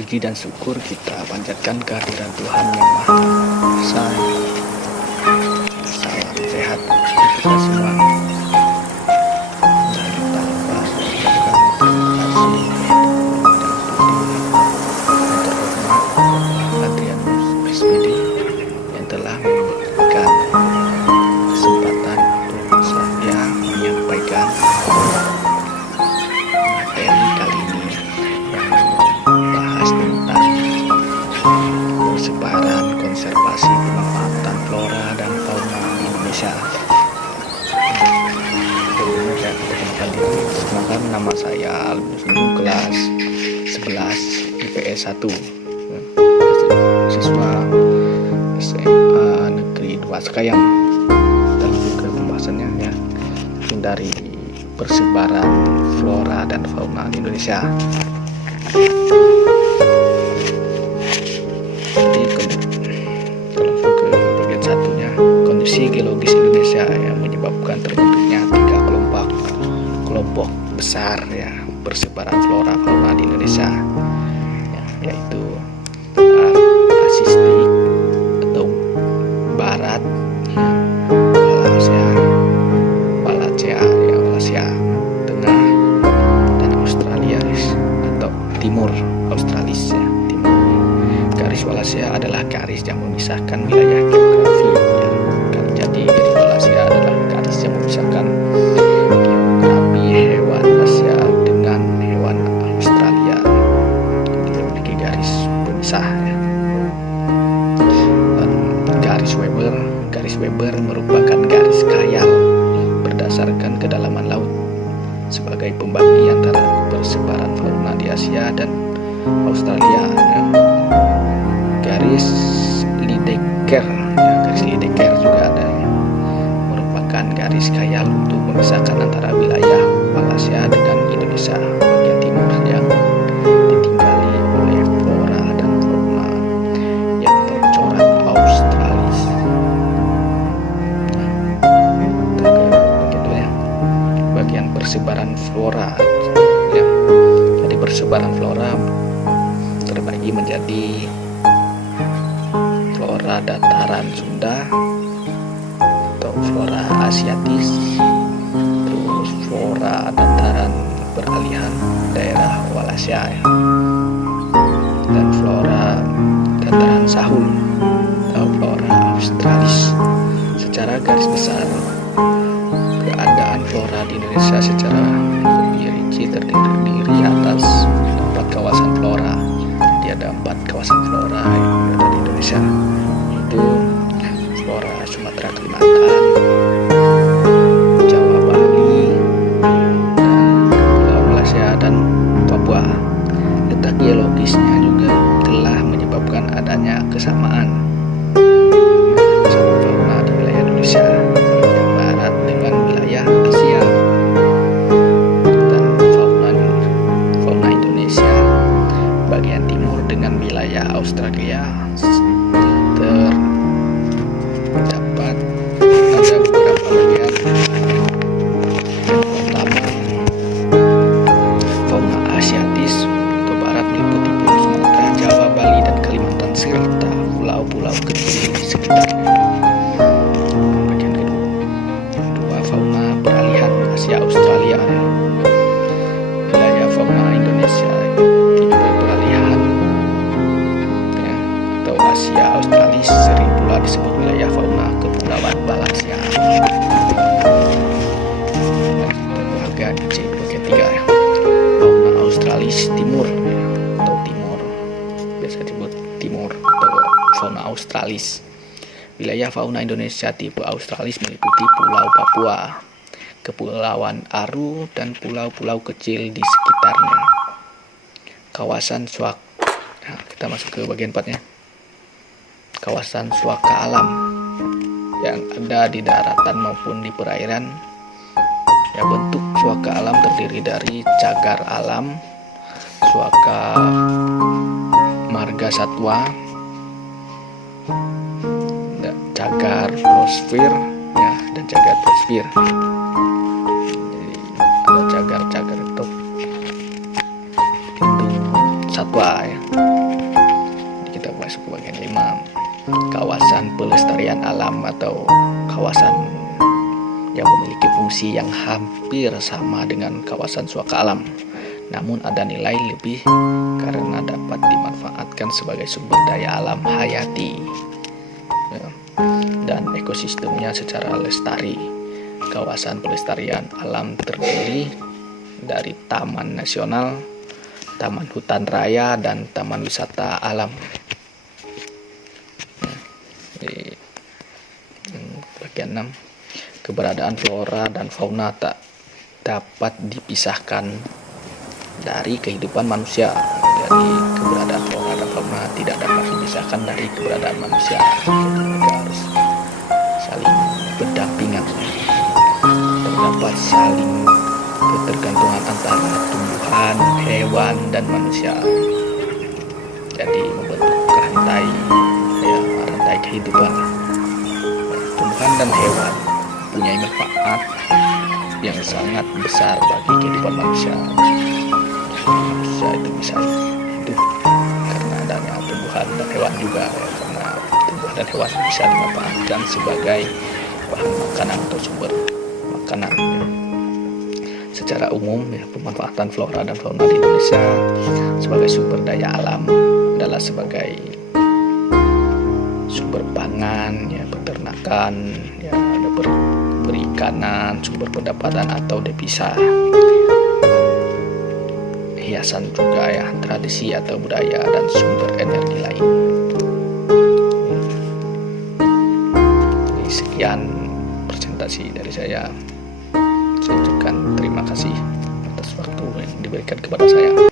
Puji dan syukur kita panjatkan kehadiran Tuhan yang Maha Esa. Salam sehat untuk kita semua. Dan tak lupa mengucapkan terima kasih untuk Adrianus SPD yang telah memberikan kesempatan untuk saya menyampaikan materi kali ini yang membahas tentang persebaran, konservasi, pemanfaatan flora dan fauna di Indonesia. Sebelumnya saya perkenalkan diri, perkenalkan nama saya Albus Nurul, kelas 11 IPS 1, siswa SMA Negeri 2 Sekayam. Dalam ke pembahasannya ya, dari persebaran flora dan fauna di Indonesia. Jadi kalau ke bagian satunya, kondisi geologis Indonesia yang menyebabkan terbentuknya 3 kelompok besar ya persebaran flora fauna di Indonesia, ya, yaitu asistik atau barat, Wallacea, Wallacea tengah, dan Australis atau timur, Australis ya, timur. Garis Wallacea adalah garis yang memisahkan wilayah geografi ya. Jadi garis Wallacea adalah garis yang memisahkan geografi hewan Asia dengan hewan Australia. Jadi memiliki garis pemisah ya. Dan garis Weber merupakan garis khayal berdasarkan kedalaman laut sebagai pembagi antara persebaran fauna di Asia dan Australia ya. Garis Lydekker juga ada ya. Merupakan garis khayal untuk memisahkan antara wilayah Malaysia dengan Indonesia bagian timur yang ditinggali oleh flora dan fauna yang tercorak Australis. Bagian persebaran flora ya. Jadi persebaran flora terbagi menjadi flora dataran Sunda atau flora asiatis, terus flora dataran peralihan daerah Wallacea ya, dan flora dataran Sahul atau flora Australis. Secara garis besar, keadaan flora di Indonesia secara lebih rinci terdiri atas 4 kawasan flora. Jadi ada 4 kawasan flora yang ada di Indonesia, yaitu flora Sumatera Kalimantan, Jawa Bali, dan Pulau Malaysia dan Papua. Letak geologisnya juga telah menyebabkan adanya kesamaan fauna di wilayah Indonesia bagian barat dengan wilayah Asia, dan fauna Indonesia bagian timur dengan wilayah Australia. Terdapat ada beberapa bagian. Yang pertama, fauna asiatis atau barat meliputi Pulau Sumatera, Jawa, Bali, dan Kalimantan serta pulau-pulau kecil di sekitarnya. Bagian kedua, fauna peralihan Asia Australia. Wilayah fauna Indonesia tipe peralihan ya, atau Asia Australis sering pula disebut wilayah fauna kepulauan Malaysia. Bagian C, bagian 3 ya, fauna Australis timur ya, atau timur, biasa disebut timur atau fauna Australis. Wilayah fauna Indonesia tipe Australis meliputi Pulau Papua, Kepulauan Aru, dan pulau-pulau kecil di sekitarnya. Kawasan Nah, kita masuk ke bagian 4-nya. Kawasan suaka alam yang ada di daratan maupun di perairan. Ya, bentuk suaka alam terdiri dari cagar alam, suaka marga satwa, cagar flosfer ya, dan cagar biosfer. Jadi ada cagar-cagar itu satwa ya. keberadaan pelestarian alam atau kawasan yang memiliki fungsi yang hampir sama dengan kawasan suaka alam, namun ada nilai lebih karena dapat dimanfaatkan sebagai sumber daya alam hayati dan ekosistemnya secara lestari. Kawasan pelestarian alam terdiri dari taman nasional, taman hutan raya, dan taman wisata alam. Di bagian 6, keberadaan flora dan fauna tak dapat dipisahkan dari kehidupan manusia. Jadi keberadaan flora dan fauna tidak dapat dipisahkan dari keberadaan manusia. Mereka harus saling berdampingan. Terdapat saling ketergantungan antara tumbuhan, hewan, dan manusia. Jadi membentuk rantai kehidupan. Tumbuhan dan hewan punya manfaat yang sangat besar bagi kehidupan manusia. Manusia itu bisa hidup karena adanya tumbuhan dan hewan juga, karena tumbuhan dan hewan bisa dimanfaatkan sebagai bahan makanan atau sumber makanan. Secara umum, pemanfaatan flora dan fauna di Indonesia sebagai sumber daya alam adalah sebagai sumber pangan, peternakan, ada perikanan, sumber pendapatan atau devisa, hiasan juga tradisi atau budaya, dan sumber energi lain. Jadi sekian presentasi dari saya. Saya ucapkan terima kasih atas waktu yang diberikan kepada saya.